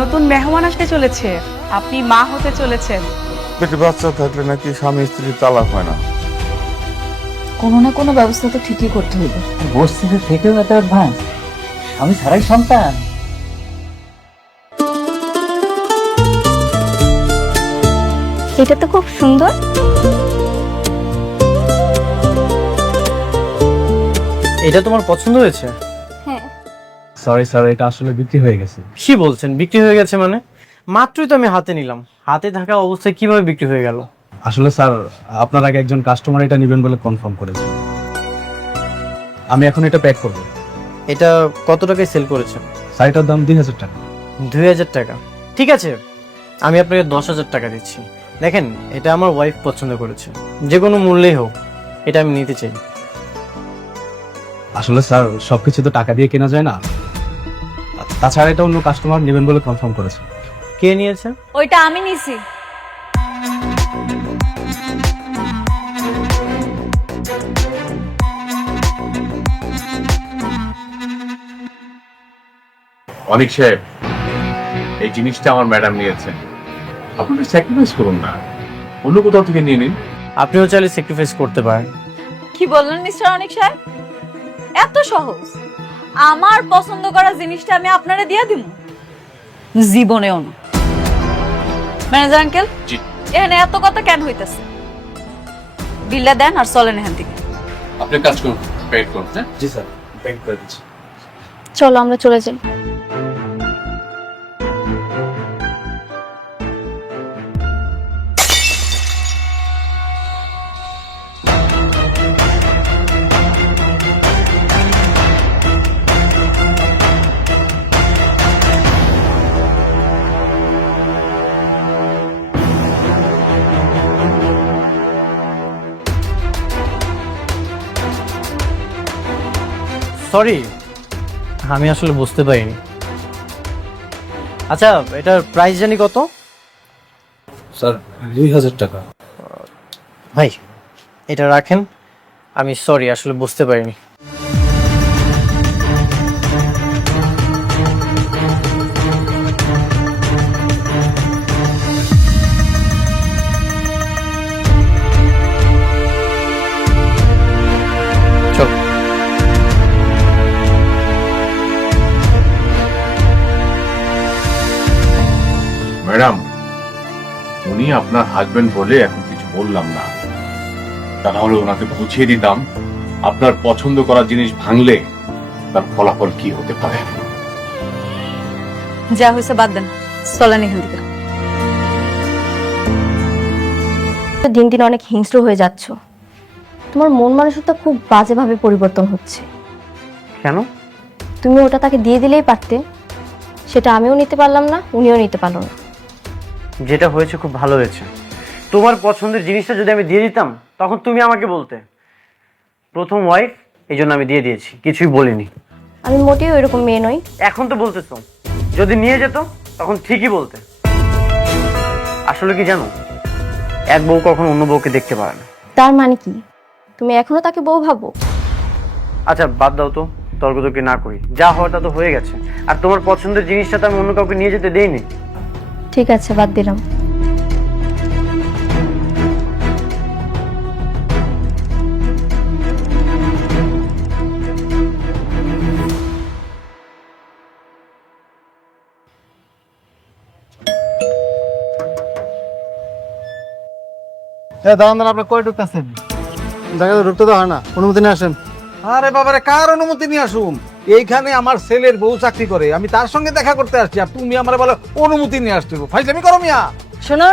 নতুন মেহমান আসতে চলেছে, আপনি মা হতে চলেছেন। পেটে বাচ্চা থাকলে নাকি স্বামী স্ত্রী তালাক হয় না। কোনো না কোনো ব্যবস্থা তো ঠিকই করতে হবে। বস্তিতে থেকেও এত অ্যাডভান্স, স্বামী ছাড়াই সন্তান। এটা তো খুব সুন্দর। এটা তোমার পছন্দ হয়েছে? হ্যাঁ। সরি স্যার, এটা আসলে বিক্রি হয়ে গেছে। কি বলছেন বিক্রি হয়ে গেছে মানে? মাত্রই তো আমি হাতে নিলাম, হাতে থাকা অবস্থায় কিভাবে বিক্রি হয়ে গেল? আসলে স্যার, আপনার আগে একজন কাস্টমার এটা নেবেন বলে কনফার্ম করেছে। আমি এখন এটা প্যাক করব। এটা কত টাকায় সেল করেছেন? শাড়িটার দাম 2000 টাকা। 2000 টাকা? ঠিক আছে, আমি আপনাকে 10,000 টাকা দিচ্ছি। দেখেন, এটা আমার ওয়াইফ পছন্দ করেছে, যে কোনো মূল্যেই হোক এটা আমি নিতে চাই। আসলে স্যার, সবকিছু তো টাকা দিয়ে কেনা যায় না। তাছাড়া এটা অন্য কাস্টমার নেবেন বলে কনফার্ম করেছে। কে নিয়েছে? ওইটা আমি নিছি। অনিক সাহেব, এই জিনিসটা আমার ম্যাডাম নিয়েছেন, আপনি স্যাক্রিফাইস করুন না, অন্য কোথাও থেকে নিয়ে নিন। আপনিও চাইলে স্যাক্রিফাইস করতে পারেন। কি বললেন মিস্টার অনিক সাহেব? এত সহজ? আমার পছন্দ করা জিনিসটা আমি আপনারে দিয়ে দিব? জীবনেও না। ম্যানেজার আঙ্কেল, জি। এখানে এত কথা কেন হইতাছে? বিলটা দেন আর চলেন এখান থেকে। আপনি কাজ করুন, পেড করুন। হ্যাঁ, জি স্যার, প্যাক করে দিচ্ছি। চলো আমরা চলে যাই। সরি, আমি আসলে বুঝতে পারিনি। আচ্ছা, এটার প্রাইস জানি কত? স্যার, 2000 টাকা। ভাই, এটা রাখেন। আমি সরি, আসলে বুঝতে পারিনি। চল। ম্যাডাম, উনি আপনার হাজবেন্ড বলে এখন কিছু বললাম না, তা না হলে ওনাকে বুঝিয়ে দিতাম আপনার পছন্দ করা জিনিস ভাঙলে তার ফলাফল কি হতে পারে। যা হয়েছে বাদ দেন, চলেন এখান থেকে। দিন দিন অনেক হিংস্র হয়ে যাচ্ছ। তোমার মন মানসিকতা খুব বাজেভাবে পরিবর্তন হচ্ছে। কেন? তুমি ওটা তাকে দিয়ে দিলেই পারতে, সেটা আমিও নিতে পারলাম না, উনিও নিতে পারলো না। যেটা হয়েছে খুব ভালো হয়েছে। তোমার পছন্দের জিনিসটা যদি আমি দিয়ে দিতাম, তখন তুমি আমাকে বলতে প্রথম ওয়াইফ, এই জন্য আমি দিয়ে দিয়েছি, কিছুই বলিনি। আমি মোটেও এরকম মেয়ে নই। এখন তো বলতেছো, যদি নিয়ে যেত তখন ঠিকই বলতে। আসলে কি জানো, এক বউ কখনো অন্য বউকে দেখতে পারে না। তার মানে কি তুমি এখনো তাকে বউ ভাবো? আচ্ছা বাদ দাও তো, তর্কতর্কি না করি, যা হওয়ার তা তো হয়ে গেছে। আর তোমার পছন্দের জিনিসটা তো আমি অন্য কাউকে নিয়ে যেতে দেইনি। ঠিক আছে, বাদ দিলাম। দাঁড়ান দাঁড়ান, আপনি কই ঢুকতেছেন? জায়গাতে ঢুকতে তো হয় না, অনুমতি নিয়ে আসেন। আরে বাবারে, কার অনুমতি নিয়ে আসুন? এইখানে আমার ছেলের বউ চাকরি করে, আমি তার সঙ্গে দেখা করতে আসছি, আর তুমি আমার বলো অনুমতি নিয়ে আসতে? ফাইজলামি করো মিয়া। শোনো,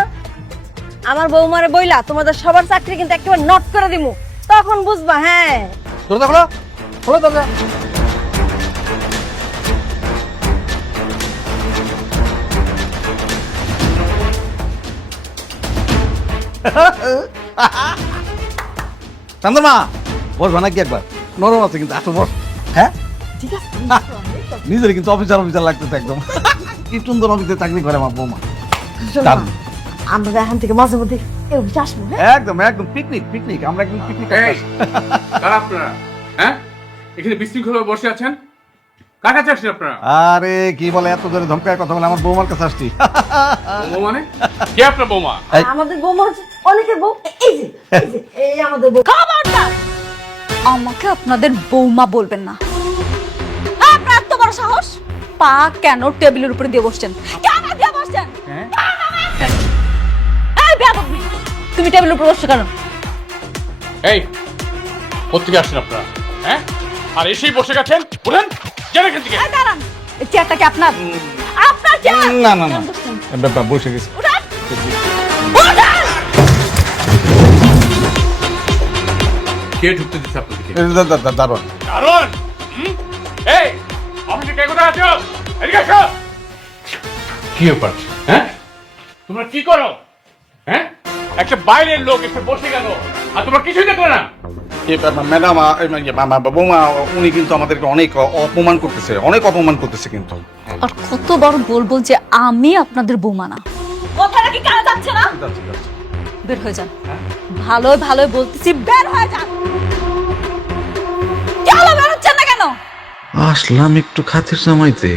আমার বৌমারে বইলা তোমাদের সবার চাকরি কিন্তু একেবারে নট করে দিমু, তখন বুঝবা। হ্যাঁ, দরজা খোলো, খোলো দরজা। চন্দ্রমা, বসবা নাকি একবার? নরম আছে কিন্তু, আসো বস। হ্যাঁ ঠিক আছে। নিজের কিন্তু অফিসার অফিসার লাগতেছে একদম। কি সুন্দর অফিসে চাকরি করে আমার বৌমা। আমরা এখান থেকে মাঝে মধ্যে আসবো। একদম একদম পিকনিক পিকনিক, আমরা একদম পিকনিক। আপনারা হ্যাঁ এখানে বিশৃঙ্খল বসে আছেন, কার কাছে আসছেন আপনারা? আরে কি বলে এত জোরে ধমকায় কথা বলে, আমার বৌমার কাছে আসছি। বৌমা মানে? কে আপনার বৌমা? আমাদের বৌমা হচ্ছে অনেকের বউ। এই আমাদের বউ। খবরদার আমাকে আপনাদের বৌমা বলবেন না। আপনার এত বড় সাহস, পা কেন টেবিলের উপরে দিয়ে বসছেন? কেন দিয়ে বসছেন? এই বেয়াদব মেয়ে, তুমি টেবিলের উপরে বসছো কেন? এই কোত্থেকে আসছেন আপনারা? হ্যাঁ, আর এসেই বসে গেছেন? বলেন যান এখান থেকে। এই দাঁড়ান, এই চেয়ারটা কি আপনার? আপনার চেয়ার? না না না, বসে গেছি। উঠান! উঠান! কে ঢুকতে দিচ্ছে আপনাদেরকে? দারুণ। কারণ এই অফিসে কে কোথায় আছো? এদিকে আসো। কি ব্যাপার? হ্যাঁ, তোমরা কি করো? হ্যাঁ, একটা বাইরের লোক এসে বসে গেল আর তোমরা কিছুই দেখলে না। ম্যাডাম, বৌমা উনি কিন্তু আমাদেরকে অনেক অপমান করতেছে, অনেক অপমান করতেছে কিন্তু। আর কতবার বলবো যে আমি আপনাদের বৌমা না? কথাটা কি কানে যাচ্ছে না? বের হয়ে যান। ভালো ভালো বলতেছি, বের হয়ে যান। কেন বের হচ্ছেন না কেন? আসলাম একটু খাতির জামাইতে,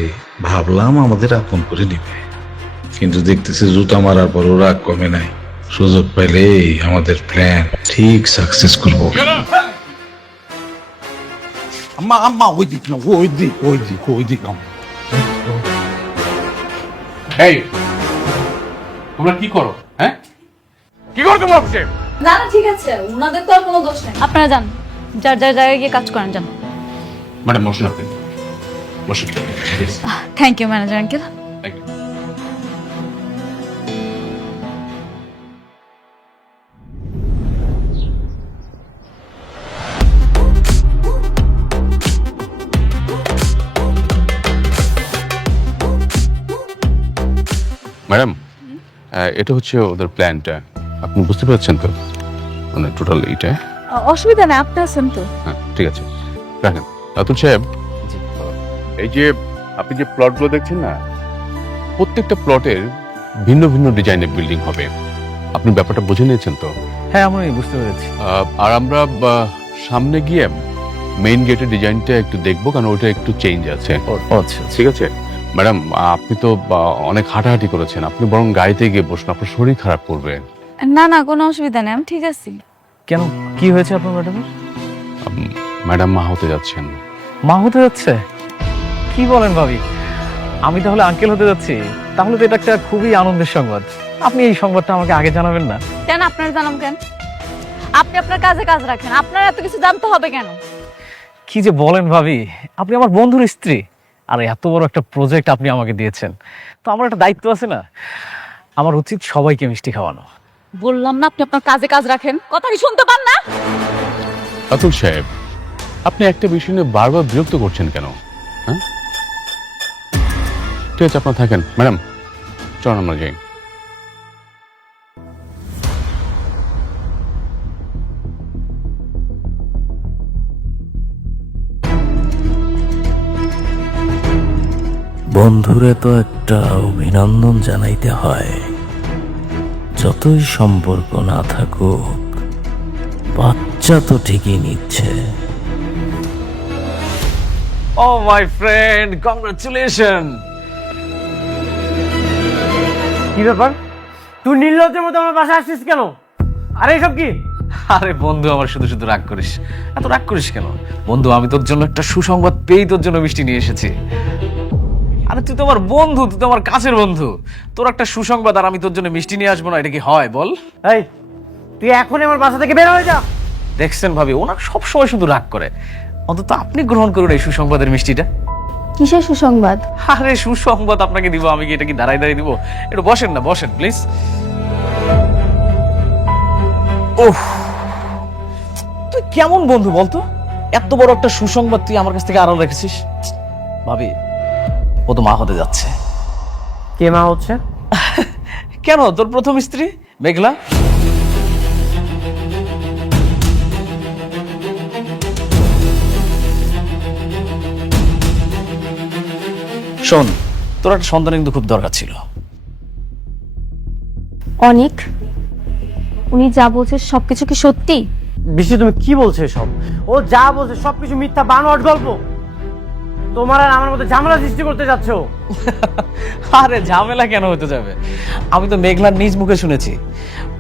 ভাবলাম আমাদের আপন করে নিবে, কিন্তু দেখতেছি জুতা মারার পর ওরা কমে নাই। সুযোগ পেলে আমাদের প্ল্যান ঠিক সাকসেস করবো। আম্মা আম্মা ওই দিক না, ওই দিক ওই দিক ওই দিক। এই তোমরা কি করো? হ্যাঁ, কি করো তোমরা অফিসে? না না ঠিক আছে, ওনাদের তো আর কোনো দোষ নেই। আপনারা যান, যার যার জায়গায় গিয়ে কাজ করেন, যান। ম্যাডাম বসুন আপনি, বসুন। Thank you manager uncle. Thank you. Madam, এটা হচ্ছে ওদের প্ল্যানটা, আপনি বুঝতে পারছেন তো? মানে টোটাল এইটা। অসুবিধা নেই, আপনি আছেন তো। হ্যাঁ ঠিক আছে, রাখেন। রাতুল সাহেব, এই যে আপনি যে প্লটগুলো দেখছেন না, প্রত্যেকটা প্লটের ভিন্ন ভিন্ন ডিজাইনের বিল্ডিং হবে। আপনি ব্যাপারটা বুঝে নিয়েছেন তো? হ্যাঁ, আমি বুঝতে পেরেছি। আর আমরা সামনে গিয়ে মেইন গেটের ডিজাইনটা একটু দেখবো, কারণ ওটা একটু চেঞ্জ আছে। আচ্ছা, ঠিক আছে ম্যাডাম, আপনি তো অনেক হাঁটাহাঁটি করেছেন, আপনি বরং গাড়িতে গিয়ে বসুন, আপনার শরীর খারাপ করবে। না না কোনো অসুবিধা নেই, আমি ঠিক আছি। কেন, কি হয়েছে আপনার ম্যাডামের? ম্যাডাম মা হতে যাচ্ছেন। মা হতে যাচ্ছে? কি বলেন ভাবি? আমি তাহলে আঙ্কেল হতে যাচ্ছি? তাহলে তো এটা একটা খুবই আনন্দের সংবাদ। আপনি এই সংবাদটা আমাকে আগে জানাবেন না? কেন আপনার জানাম কেন? আপনি আপনার কাজে কাজ রাখেন, আপনার এত কিছু জানতে হবে কেন? কি যে বলেন ভাবি, আপনি আমার বন্ধুর স্ত্রী, আর এত বড় একটা প্রজেক্ট আপনি আমাকে দিয়েছেন, তো আমার একটা দায়িত্ব আছে না? আমার উচিত সবাইকে মিষ্টি খাওয়ানো। বললাম না আপনি আপনার কাজে কাজ রাখেন, কথা কি শুনতে পান না? রাতুল সাহেব, আপনি একটা বিষয় নিয়ে বারবার বিরক্ত করছেন কেন? হ্যাঁ, ঠিক আছে আপনার থাকেন। ম্যাডাম চলুন আমরা যাই। বন্ধুরে তো একটা অভিনন্দন জানাইতে হয়, যতই সম্পর্ক না থাকুক, বাচ্চা তো ঠিকই নিচ্ছে। ও মাই ফ্রেন্ড, কংগ্রাচুলেশন। কি ব্যাপার, তুই নির্লজ্জের মতো আমার বাসায় আসছিস কেন? আরে এসব কি? আরে বন্ধু, আমার শুধু শুধু রাগ করিস, এত রাগ করিস কেন বন্ধু? আমি তোর জন্য একটা সুসংবাদ পেয়েই তোর জন্য মিষ্টি নিয়ে এসেছি। আরে তুই তো আমার বন্ধু, তুই তো আমার কাছের বন্ধু, তোর একটা সুসংবাদ আর আমি তোর জন্য মিষ্টি নিয়ে আসবো না, এটা কি হয় বল? এই তুই এখনই আমার বাসা থেকে বের হয়ে যা। দেখছেন ভাবি, ওনার সবসময় শুধু রাগ করে, অন্তত আপনি গ্রহণ করুন এই সুসংবাদের মিষ্টিটা। কিসের সুসংবাদ? আরে সুসংবাদ আপনাকে দিব, আমি কি এটা কি দাঁড়াই দাঁড়িয়ে দিব? একটু বসেন না, বসেন প্লিজ। ওহ, তুই কেমন বন্ধু বলতো? এত বড় একটা সুসংবাদ তুই আমার কাছ থেকে আড়াল রেখেছিস। ভাবি, ও তো মা হতে যাচ্ছে। কে মা হচ্ছে? কেন, তোর প্রথম স্ত্রী মেঘলা। শোন, তোর একটা সন্তান কিন্তু খুব দরকার ছিল। অনেক, উনি যা বলছে সবকিছু কি সত্যি? বিশ্ব, তুমি কি বলছো সব? ও যা বলছে সবকিছু মিথ্যা, বানোয়াট গল্প। তোমার আর আমার মধ্যে ঝামেলা সৃষ্টি করতে যাচ্ছ। আরে ঝামেলা কেন হতে যাবে? আমি তো মেঘলার নিজ মুখে শুনেছি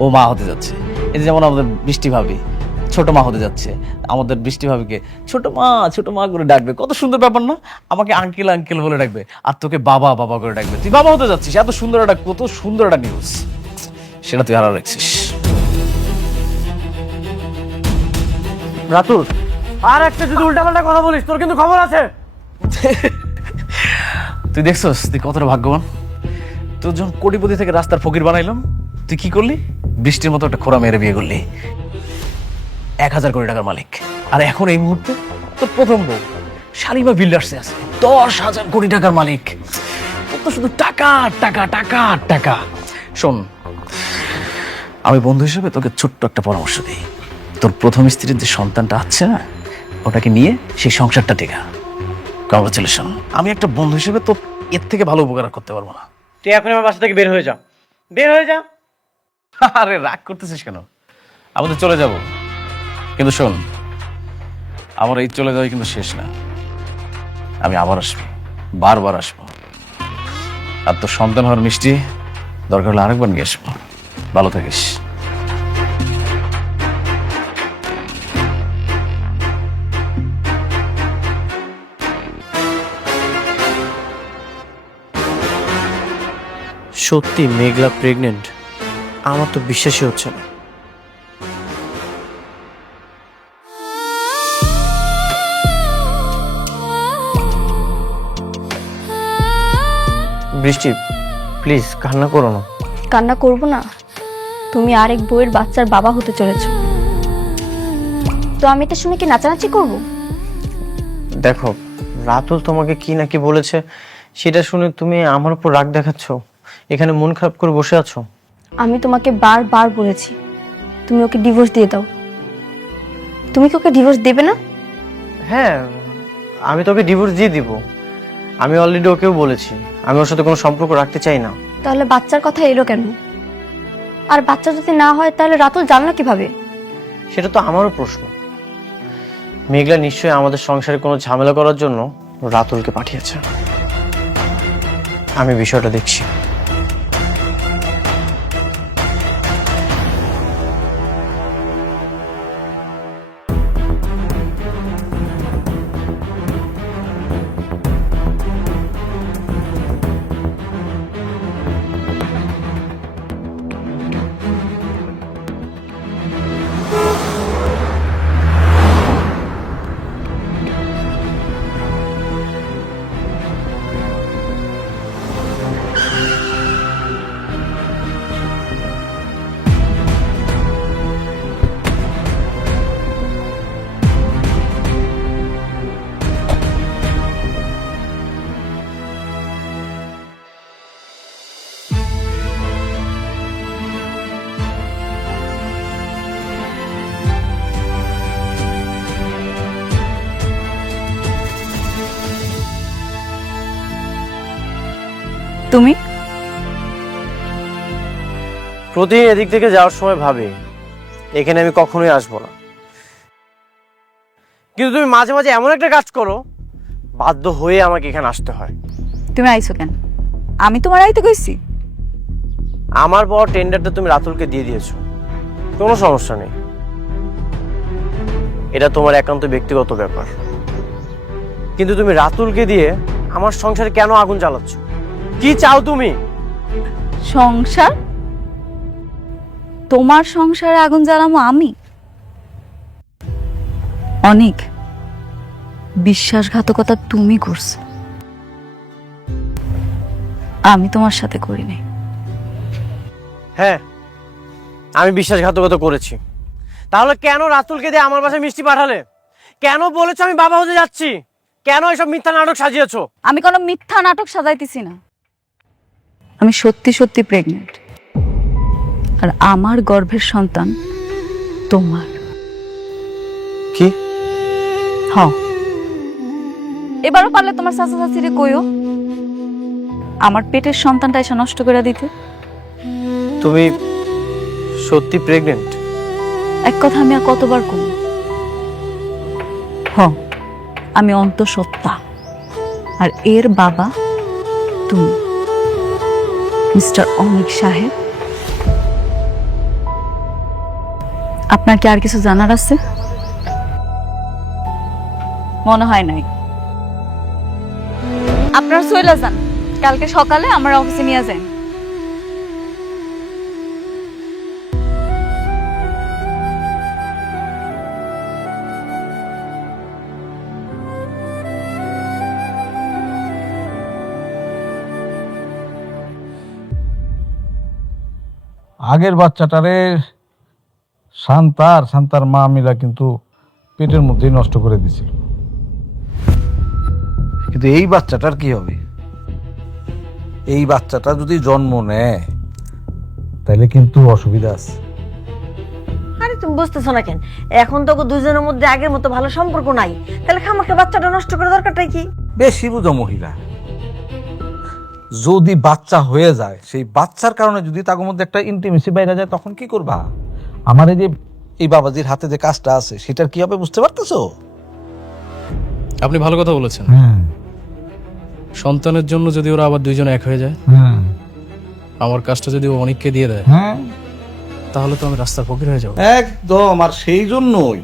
ও মা হতে যাচ্ছে। এই যে যেমন আমাদের বৃষ্টি ভাবি ছোট মা হতে যাচ্ছে, আমাদের বৃষ্টি ভাবিকে ছোট মা করে ডাকবে। কত সুন্দর ব্যাপার না? আমাকে আঙ্কেল আঙ্কেল বলে ডাকবে, আর তোকে বাবা বাবা করে ডাকবে। তুই বাবা হতে যাচ্ছিস, এত সুন্দর একটা, কত সুন্দর একটা নিউজ, সেটা তুই হারা রাখছিস। রাতুল, আর একটা যদি উল্টাপাল্টা কথা বলিস তোর কিন্তু খবর আছে। তুই দেখছস তুই কতটা ভাগ্যবান। তোর যখন কোটিপতি থেকে রাস্তার ফকির বানাইলাম, তুই কি করলি? বৃষ্টির মতো একটা খোরা মেরে বিয়ে করলি, 1000 কোটি টাকার মালিক। আর এখন এই মুহূর্তে তোর প্রথম বউ শালিমা বিল্ডার্সে আছে, 10,000 কোটি টাকার মালিক। তোর তো শুধু টাকা টাকা টাকা টাকা। শোন, আমি বন্ধু হিসেবে তোকে ছোট্ট একটা পরামর্শ দিই। তোর প্রথম স্ত্রীর যে সন্তানটা আছে না, ওটাকে নিয়ে সেই সংসারটা টেকা। কংগ্রাচুলেশন। আমি একটা বন্ধু হিসেবে তো এর থেকে ভালো উপকার করতে পারবো না। তুই এখন আমার বাসা থেকে বের হয়ে যা, বের হয়ে যা। আরে রাগ করতেছিস কেন? আমি তো চলে যাব, কিন্তু শোন, আমার এই চলে যাওয়া কিন্তু শেষ না। আমি আবার আসবো, বারবার আসবো। আর তোর সন্তান হওয়ার মিষ্টি দরকার হলে আরেকবার নিয়ে আসবো। ভালো থাকিস। সত্যি মেঘলা প্রেগনেন্ট? আমার তো বিশ্বাসই হচ্ছে না। বৃষ্টি, প্লিজ কান্না করো না। কান্না করব না? তুমি আরেক বউয়ের বাচ্চার বাবা হতে চলেছো, তো আমি এটা শুনে কি নাচানাচি করব? দেখো, রাতুল তোমাকে কি নাকি বলেছে, সেটা শুনে তুমি আমার উপর রাগ দেখাচ্ছ, এখানে মন খারাপ করে বসে আছো। আমি তোমাকে বারবার বলেছি তুমি ওকে ডিভোর্স দিয়ে দাও। তুমি কি ওকে ডিভোর্স দেবে না? হ্যাঁ, আমি তোকে ডিভোর্স দিয়ে দিব। আমি অলরেডি ওকেও বলেছি আমি ওর সাথে কোনো সম্পর্ক রাখতে চাই না। তাহলে বাচ্চার কথা এলো কেন? আর বাচ্চা যদি না হয় তাহলে রাতুল জানলো কিভাবে? সেটা তো আমারও প্রশ্ন। মেঘলা নিশ্চয়ই আমাদের সংসারে কোনো ঝামেলা করার জন্য রাতুলকে পাঠিয়েছে। আমি বিষয়টা দেখছি। তুমি প্রতিদিন এদিক থেকে যাওয়ার সময় ভাবি এখানে আমি কখনোই আসবো না, কিন্তু তুমি মাঝে মাঝে এমন একটা কাজ করো বাধ্য হয়ে আমাকে এখানে আসতে হয়। তুমি আইছো কেন? আমি তোমার আইতে কইছি? আমার পাওয়া টেন্ডারটা তুমি রাতুলকে দিয়ে দিয়েছো, কোনো সমস্যা নেই, এটা তোমার একান্ত ব্যক্তিগত ব্যাপার। কিন্তু তুমি রাতুলকে দিয়ে আমার সংসারে কেন আগুন জ্বালাচ্ছ? কি চাও তুমি? সংসার? তোমার সংসারে আগুন জ্বালামো আমি? অনেক বিশ্বাসঘাতকতা তুমি করছো, আমি তোমার সাথে করি নাই। হ্যাঁ, আমি বিশ্বাসঘাতকতা করেছি। তাহলে কেন রাতুলকে দিয়ে আমার বাসায় মিষ্টি পাঠালে? কেন বলেছো আমি বাবা হতে যাচ্ছি? কেন এসব মিথ্যা নাটক সাজিয়েছো? আমি কোনো মিথ্যা নাটক সাজাইতেছি না, আমি সত্যি সত্যি প্রেগনেন্ট, আর আমার গর্ভের সন্তান তোমার। কি? হ্যাঁ, এবারও পারলে তোমার চাচা চাচিরে কইও আমার পেটের সন্তানটা এসে নষ্ট করে দিতে। তুমি সত্যি প্রেগনেন্ট? এক কথা আমি আর কতবার কম। হ্যাঁ, আমি অন্তঃসত্ত্বা। আর এর বাবা তুমি, মিস্টার অনিক সাহেব। আপনার কি আর কিছু জানার আছে? মনে হয় নাই। আপনার চলে যান, কালকে সকালে আমার অফিসে নিয়ে যান। আগের বাচ্চাটারে শান্তার মা মিলা কিন্তু পেটের মধ্যেই নষ্ট করে দিছিল, কিন্তু এই বাচ্চাটার কি হবে? এই বাচ্চাটা যদি জন্ম নেয় তাহলে কিন্তু অসুবিধা আছে। আরে তুমি বুঝতেছো না কেন? এখন তো দুজনের মধ্যে আগের মতো ভালো সম্পর্ক নাই, তাহলে খামাকে বাচ্চাটা নষ্ট করে দরকারটাই কি? বেশি বুঝো মহিলা। যদি বাচ্চা হয়ে যায়, সেই বাচ্চার কারণে যদি তার মধ্যে একটা ইন্টিমেসি বাইরে যায়, তখন কি করবা? আমার এই যে এই বাবাজির হাতে যে কাজটা আছে, সেটার কি হবে বুঝতে পারতেছো? আপনি ভালো কথা বলেছেন। সন্তানের জন্য যদি ওরা আবার দুইজন এক হয়ে যায়, আমার কাজটা যদি ও অনেককে দিয়ে দেয়, তাহলে তো আমি রাস্তার ফকির হয়ে যাবো। একদম। আর সেই জন্যই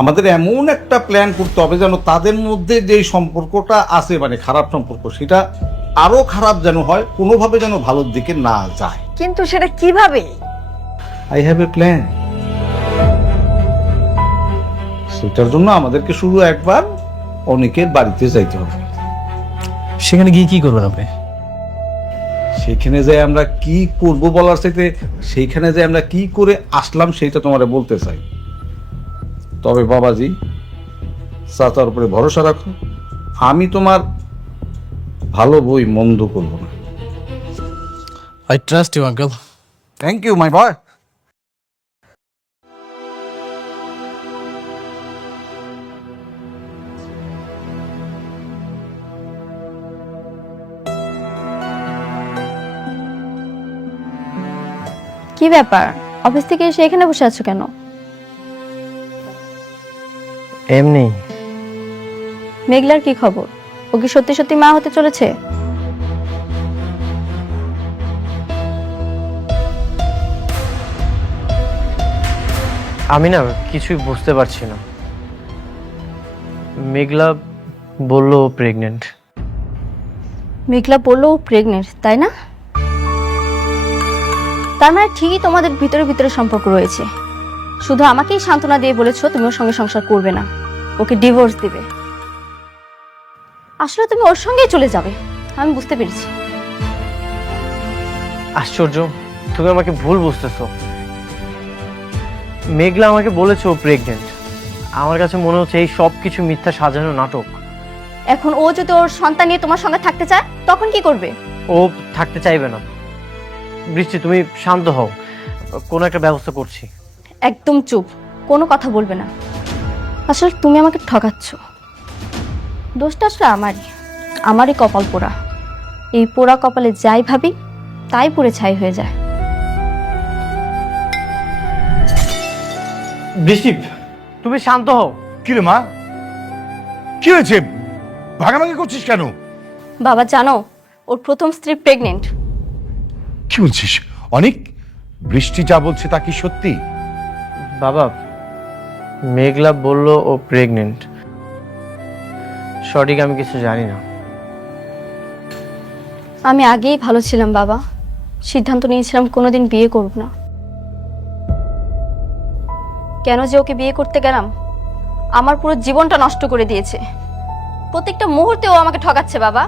আমাদের এমন একটা প্ল্যান করতে হবে যেন তাদের মধ্যে যে সম্পর্কটা আছে, মানে খারাপ সম্পর্ক, সেটা আরো খারাপ যেন হয়, কোনোভাবে যেন ভালোর দিকে না যায়। কিন্তু সেটা কিভাবে? I have a plan. সেটার জন্য আমাদেরকে শুধু একবার অনেকের বাড়িতে যাইতে হবে। সেখানে গিয়ে কি করবেন আপনি? সেখানে যে আমরা কি করব বলার চাইতে সেইখানে যে আমরা কি করে আসলাম সেটা তোমারে বলতে চাই। তবে বাবাজি, চাচার উপরে ভরসা রাখো, আমি তোমার ভালো বই মন্দ করবো না। I trust you uncle. Thank you my boy. কি ব্যাপার, অফিস থেকে এসে এখানে বসে আছো কেন? এমনি। মেঘলার কি খবর? ও কি সত্যি সত্যি মা হতে চলেছে? আমি না কিছুই বুঝতে পারছি না। মেঘলা বলল প্রেগনেন্ট। মেঘলা বললো ও প্রেগনেন্ট, তাই না? তার মানে ঠিকই তোমাদের ভিতরে ভিতরে সম্পর্ক রয়েছে। শুধু আমাকেই সান্ত্বনা দিয়ে বলেছো তুমি ওর সঙ্গে সংসার করবে না, ওকে ডিভোর্স দিবে। আসলে তুমি ওর সঙ্গেই চলে যাবে, আমি বুঝতে পেরেছি। আশ্চর্য, তুমি আমাকে ভুল বুঝতেছো। মেঘলা আমাকে বলেছে ও প্রেগনেন্ট। আমার কাছে মনে হচ্ছে এই সব কিছু মিথ্যা সাজানো নাটক। এখন ও যদি ওর সন্তান নিয়ে তোমার সঙ্গে থাকতে চায়, তখন কি করবে? ও থাকতে চাইবে না। বৃষ্টি, তুমি শান্ত হও, কোনো একটা ব্যবস্থা করছি। একদম চুপ, কোনো কথা বলবে না। আসলে তুমি আমাকে ঠকাচ্ছ। দোষটা আসলে আমারই কপাল পোড়া। এই পোড়া কপালে যাই ভাবি তাই পুড়ে ছাই হয়ে যায়। বৃষ্টি, তুমি শান্ত হও। কি রে মা, কি হয়েছে? ভাগাভাগি করছিস কেন? বাবা জানো, ওর প্রথম স্ত্রী প্রেগনেন্ট। কি বলছিস? অনেক বৃষ্টি যা বলছে তা কি সত্যি? বাবা, মেঘলা বলল ও প্রেগনেন্ট। সঠিক আমি কিছু জানি না। আমি আগেই ভালো ছিলাম বাবা, সিদ্ধান্ত নিয়েছিলাম কোনোদিন বিয়ে করব না। কেন যে ওকে বিয়ে করতে গেলাম, আমার পুরো জীবনটা নষ্ট করে দিয়েছে। প্রত্যেকটা মুহূর্তে ও আমাকে ঠকাচ্ছে বাবা।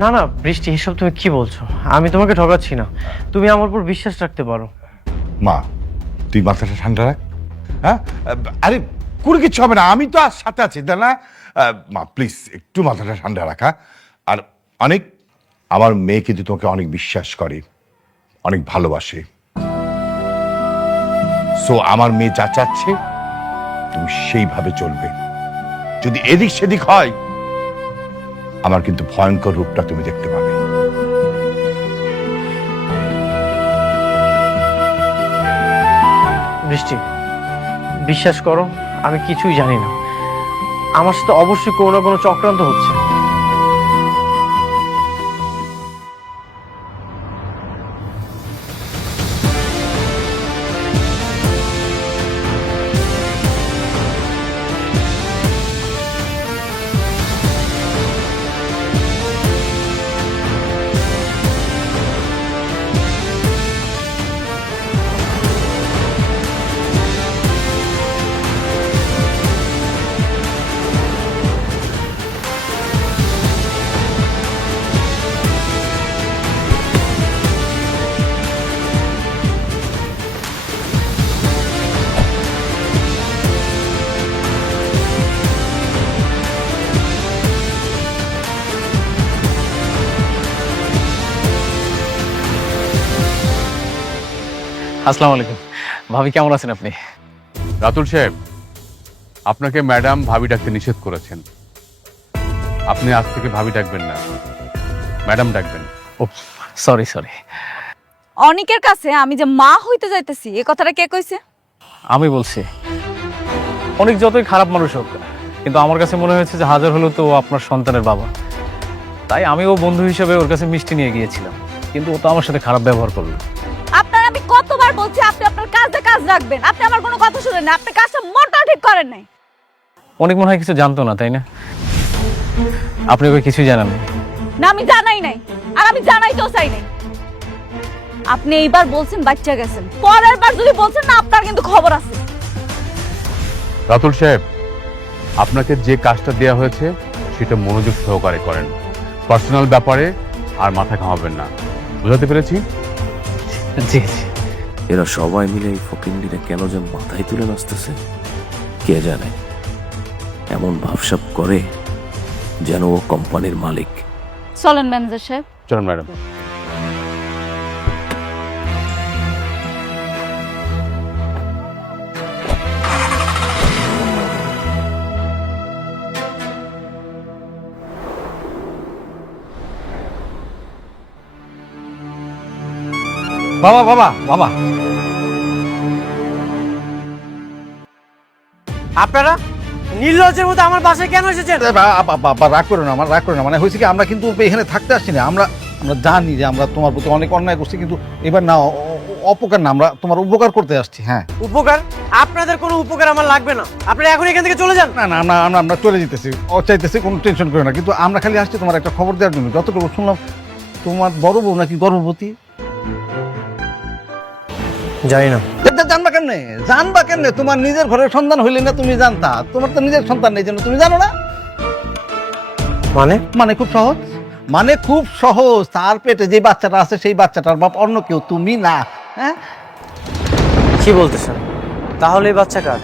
না না বৃষ্টি, এসব তুমি কি বলছো? আমি তোমাকে ঠকাচ্ছি না, তুমি আমার উপর বিশ্বাস রাখতে পারো। মা, তুই মাথাটা ঠান্ডা রাখ। হ্যাঁ, আরে কোনো কিছু হবে না, আমি তো আর সাথে আছি, তাই না? মা প্লিজ একটু মাথাটা ঠান্ডা রাখা। আর অনেক, আমার মেয়ে কিন্তু তোমাকে অনেক বিশ্বাস করে, অনেক ভালোবাসে। সো আমার মেয়ে যা চাচ্ছে তুমি সেইভাবে চলবে। যদি এদিক সেদিক হয়, আমার কিন্তু ভয়ঙ্কর রূপটা তুমি দেখতে পাবে। বৃষ্টি, বিশ্বাস করো, আমি কিছুই জানি না। আমার সাথে অবশ্যই কোনো না কোনো চক্রান্ত হচ্ছে। আসসালামু আলাইকুম ভাবি, কেমন আছেন আপনি? রাতুল সাহেব, আপনাকে ম্যাডাম ভাবি ডাকতে নিষেধ করেছেন। আপনি আজ থেকে ভাবি ডাকবেন না, ম্যাডাম ডাকবেন। ও সরি সরি। অনিকের কাছে আমি যে মা হইতে যাইতেছি এই কথাটা কে কইছে? আমি বলছি, অনেক যতই খারাপ মানুষ হোক, কিন্তু আমার কাছে মনে হয়েছে যে হাজার হলেও তো ও আপনার সন্তানের বাবা। তাই আমি ও বন্ধু হিসেবে ওর কাছে মিষ্টি নিয়ে গিয়েছিলাম, কিন্তু ও তো আমার সাথে খারাপ ব্যবহার করলো। আপনার আমি কতবার বলছি আপনি আপনার কাজে কাজ রাখবেন, আপনি আমার কোনো কথা শুনেন না, আপনি কাজটা মোটা ঠিক করেন নাই। অনেক মনে হয় কিছু জানতো না, তাই না? আপনি ওকে কিছুই জানান না? না, আমি জানাই নাই, আর আমি জানাইতেও চাই নাই। আপনি এইবার বলছেন বাচ্চা গেছেন, পরের বার যদি বলছেন না আপনার কিন্তু খবর আছে। রাতুল সাহেব, আপনাকে যে কাজটা দেয়া হয়েছে সেটা মনোযোগ সহকারে করেন। পার্সোনাল ব্যাপারে আর মাথা ঘামাবেন না, বুঝাতে পেরেছি? জি জি। এরা সবাই মিলে এই ফকিন্ডিরে কেন যে মাথায় তুলে নাচতেছে কে জানে। এমন ভাবসাব করে যেন ও কোম্পানির মালিক। চলেন ম্যানেজার সাহেব। চলুন ম্যাডাম। বাবা বাবা বাবা, আপনারা নির্লজ্জের মতো আমার বাসায় কেন এসেছেন? রাগ করো না, আমার রাগ করো না। মানে হয়েছে কি, আমরা কিন্তু এখানে থাকতে আসছি না। আমরা জানি যে আমরা তোমার প্রতি অনেক অন্যায় করছি, কিন্তু এবার না, অপকার না, আমরা তোমার উপকার করতে আসছি। হ্যাঁ, উপকার? আপনাদের কোনো উপকার আমার লাগবে না, আপনারা এখন এখান থেকে চলে যান। না না, আমরা চলে যেতেছি, চাইতেছি, কোনো টেনশন করো না। কিন্তু আমরা খালি আসছি তোমার একটা খবর দেওয়ার জন্য। যতটুকু শুনলাম তোমার বড় বউ নাকি গর্ভবতী। জানি না। জানবা কেন? তোমার নিজের ঘরের সন্তান হইলে না তুমি জানতা? তোমার তো নিজের সন্তান নেই, জন্য তুমি জানো না। মানে খুব সহজ, মানে খুব সহজ। তার পেটে যে বাচ্চাটা আছে সেই বাচ্চাটার বাপ অন্য কেউ, তুমি না। হ্যাঁ, কি বলতেছেন? তাহলে এই বাচ্চা কার?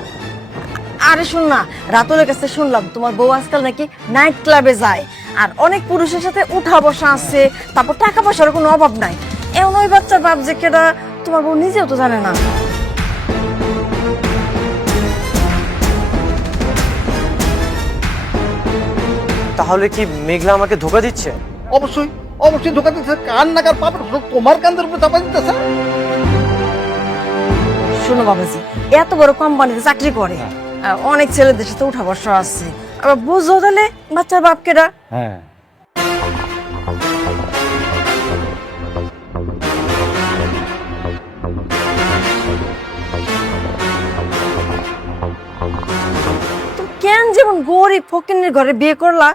আরে শুন না, রাতুলের কাছে শুনলাম তোমার বউ আজকাল নাকি নাইট ক্লাবে যায়, আর অনেক পুরুষের সাথে উঠা বসা আছে, তারপর টাকা পয়সার কোনো অভাব নাই। এমন ওই বাচ্চার বাপ যে কেডা তোমার বউ নিজেও তো জানে না। তাহলে কি মেঘলা আমাকে ধোকা দিচ্ছে? অবশ্যই অবশ্যই ধোকা দিতেছে। কান নাকার পাপড় তোমার কান্দের উপরে চাপা দিতেছে। শোনো বাবাজি, এত বড় কোম্পানিতে চাকরি করে, অনেক ছেলেদের সাথে উঠা বসা আছে, আবার বুঝো তাহলে বাচ্চার বাপ কেডা। হ্যাঁ, কেন যেমন গরিব ফকিনের ঘরে বিয়ে করলা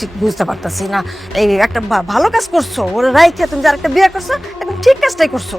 ঠিক বুঝতে পারতাছি না। এই একটা ভালো কাজ করছো, ওরা রাইখা তুমি যার একটা বিয়ে করছো, একদম ঠিক কাজটাই করছো।